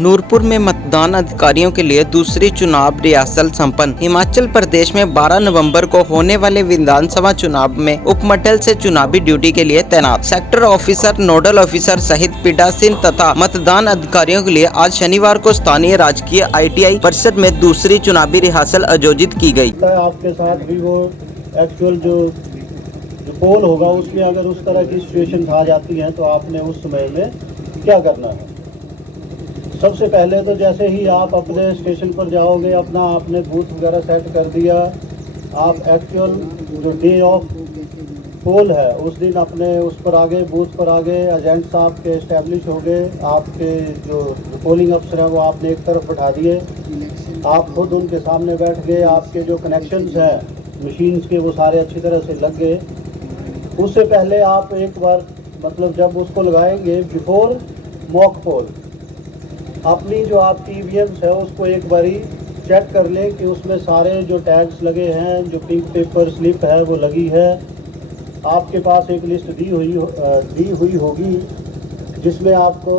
नूरपुर में मतदान अधिकारियों के लिए दूसरी चुनाव रिहर्सल संपन्न। हिमाचल प्रदेश में 12 नवंबर को होने वाले विधानसभा चुनाव में उपमंडल से चुनावी ड्यूटी के लिए तैनात सेक्टर ऑफिसर, नोडल ऑफिसर सहित पीठासीन तथा मतदान अधिकारियों के लिए आज शनिवार को स्थानीय राजकीय ITI परिसर में दूसरी चुनावी रिहर्सल आयोजित की गई। आपके साथ भी वो एक्चुअल जो पोल होगा उसमें अगर उस तरह की सिचुएशन आ जाती है तो आपने उस समय में क्या करना है। सबसे पहले तो जैसे ही आप अपने स्टेशन पर जाओगे, अपना आपने बूथ वगैरह सेट कर दिया, आप एक्चुअल जो डे ऑफ पोल है उस दिन अपने उस पर आगे बूथ पर आगे एजेंट्स आपके इस्टेब्लिश हो गए। आपके जो पोलिंग अफसर है वो आपने एक तरफ बैठा दिए, आप खुद उनके सामने बैठ गए। आपके जो कनेक्शंस हैं मशीन्स के वो सारे अच्छी तरह से लग गए। उससे पहले आप एक बार मतलब जब उसको लगाएंगे बिफोर मॉक पोल, अपनी जो आपकी EVMs है उसको एक बारी चेक कर लें कि उसमें सारे जो टैग्स लगे हैं, जो पिंक पेपर स्लिप है वो लगी है। आपके पास एक लिस्ट दी हुई होगी जिसमें आपको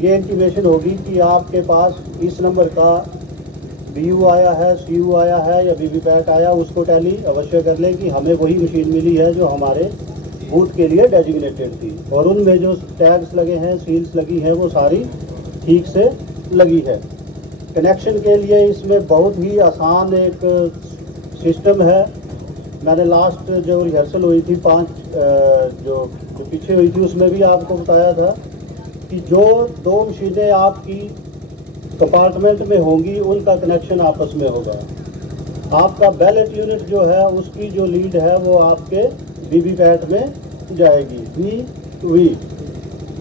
ये इंटीमेशन होगी कि आपके पास इस नंबर का BU आया है, CU आया है या VVPAT आया। उसको टैली अवश्य कर लें कि हमें वही मशीन मिली है जो हमारे बूथ के लिए डेजिग्नेटेड थी, और उनमें जो टैग्स लगे हैं, सील्स लगी हैं, वो सारी ठीक से लगी है। कनेक्शन के लिए इसमें बहुत ही आसान एक सिस्टम है। मैंने लास्ट जो रिहर्सल हुई थी 5 जो पीछे हुई थी उसमें भी आपको बताया था कि जो 2 मशीनें आपकी कंपार्टमेंट में होंगी उनका कनेक्शन आपस में होगा। आपका बैलेट यूनिट जो है उसकी जो लीड है वो आपके VVPAT में जाएगी। V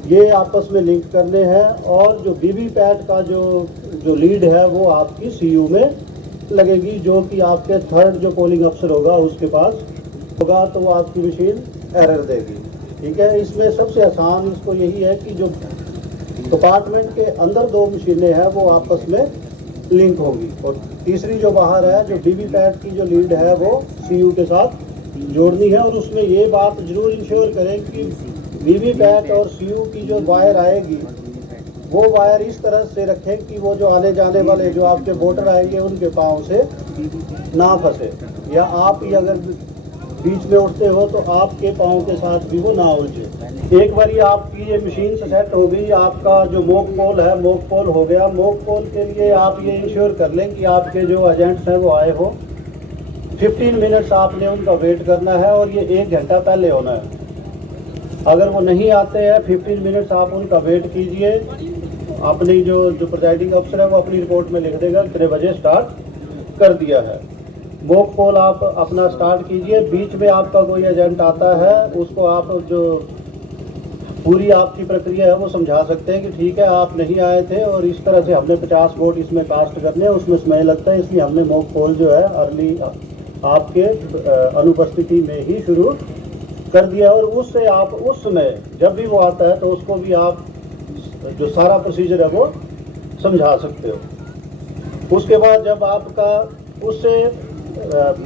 ये आपस में लिंक करने हैं, और जो VVPAT का जो लीड है वो आपकी CU में लगेगी, जो कि आपके थर्ड जो पोलिंग अफसर होगा उसके पास होगा, तो वो आपकी मशीन एरर देगी। ठीक है, इसमें सबसे आसान इसको यही है कि जो कंपार्टमेंट के अंदर 2 मशीनें हैं वो आपस में लिंक होंगी, और तीसरी जो बाहर है जो VVPAT की जो लीड है वो CU के साथ जोड़नी है। और उसमें ये बात जरूर इंश्योर करें कि VVPAT और CU की जो वायर आएगी वो वायर इस तरह से रखें कि वो जो आने जाने वाले जो आपके वोटर आएंगे उनके पाँव से ना फंसे, या आप ही अगर बीच में उठते हो तो आपके पाँव के साथ भी वो ना उलझे। एक बार आपकी ये मशीन से सेट हो गई, आपका जो मॉक पोल है मॉक पोल हो गया। मॉक पोल के लिए आप ये इंश्योर कर लें कि आपके जो एजेंट्स हैं वो आए हो। 15 मिनट्स आपने उनका वेट करना है, और ये 1 घंटा पहले होना है। अगर वो नहीं आते हैं 15 मिनट्स आप उनका वेट कीजिए। अपनी जो प्रिजाइडिंग अफसर है वो अपनी रिपोर्ट में लिख देगा कितने बजे स्टार्ट कर दिया है। मॉक पोल आप अपना स्टार्ट कीजिए। बीच में आपका कोई एजेंट आता है उसको आप जो पूरी आपकी प्रक्रिया है वो समझा सकते हैं कि ठीक है आप नहीं आए थे और इस तरह से हमने 50 वोट इसमें कास्ट करने हैं, उसमें समय लगता है, इसलिए हमने मॉक पोल जो है अर्ली आपके अनुपस्थिति में ही शुरू कर दिया। और उससे आप उस समय जब भी वो आता है तो उसको भी आप जो सारा प्रोसीजर है वो समझा सकते हो। उसके बाद जब आपका उससे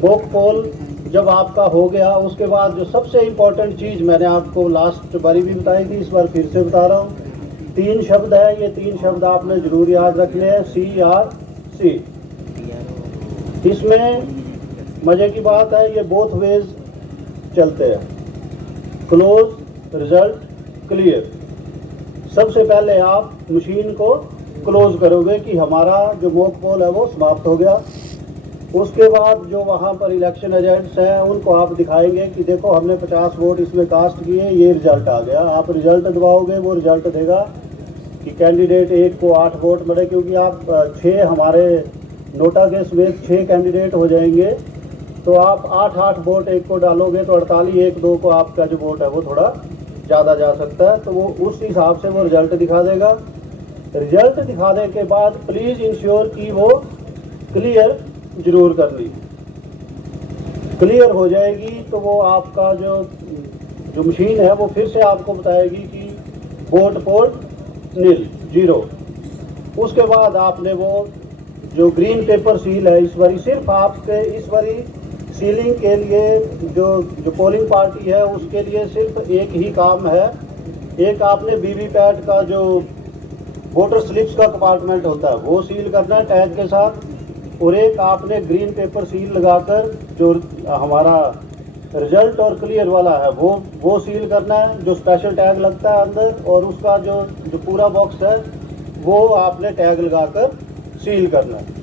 मॉक पोल जब आपका हो गया, उसके बाद जो सबसे इम्पोर्टेंट चीज़ मैंने आपको लास्ट बारी भी बताई थी, इस बार फिर से बता रहा हूँ। 3 शब्द है, ये 3 शब्द आपने जरूर याद रखने हैं, CRC। इसमें मज़े की बात है ये बोथ वेज चलते हैं, क्लोज, रिजल्ट, क्लियर। सबसे पहले आप मशीन को क्लोज करोगे कि हमारा जो मॉक पोल है वो समाप्त हो गया। उसके बाद जो वहाँ पर इलेक्शन एजेंट्स हैं उनको आप दिखाएंगे कि देखो हमने 50 वोट इसमें कास्ट किए, ये रिजल्ट आ गया। आप रिजल्ट दबाओगे, वो रिजल्ट देगा कि कैंडिडेट 1 को 8 वोट मिले, क्योंकि आप 6 हमारे नोटा के समेत 6 कैंडिडेट हो जाएंगे, तो आप 8 वोट एक को डालोगे तो 48 1-2 को आपका जो वोट है वो थोड़ा ज़्यादा जा सकता है, तो वो उस हिसाब से वो रिजल्ट दिखा देगा। रिजल्ट दिखाने के बाद प्लीज़ इंश्योर कि वो क्लियर जरूर कर ली। क्लियर हो जाएगी तो वो आपका जो मशीन है वो फिर से आपको बताएगी कि वोट पोल नील 0। उसके बाद आपने वो जो ग्रीन पेपर सील है इस बारी सिर्फ आपके इस बारी सीलिंग के लिए जो पोलिंग पार्टी है उसके लिए सिर्फ एक ही काम है। एक आपने VVPAT का जो वोटर स्लिप्स का कंपार्टमेंट होता है वो सील करना है टैग के साथ, और एक आपने ग्रीन पेपर सील लगाकर जो हमारा रिजल्ट और क्लियर वाला है वो सील करना है, जो स्पेशल टैग लगता है अंदर, और उसका जो पूरा बॉक्स है वो आपने टैग लगाकर सील करना है।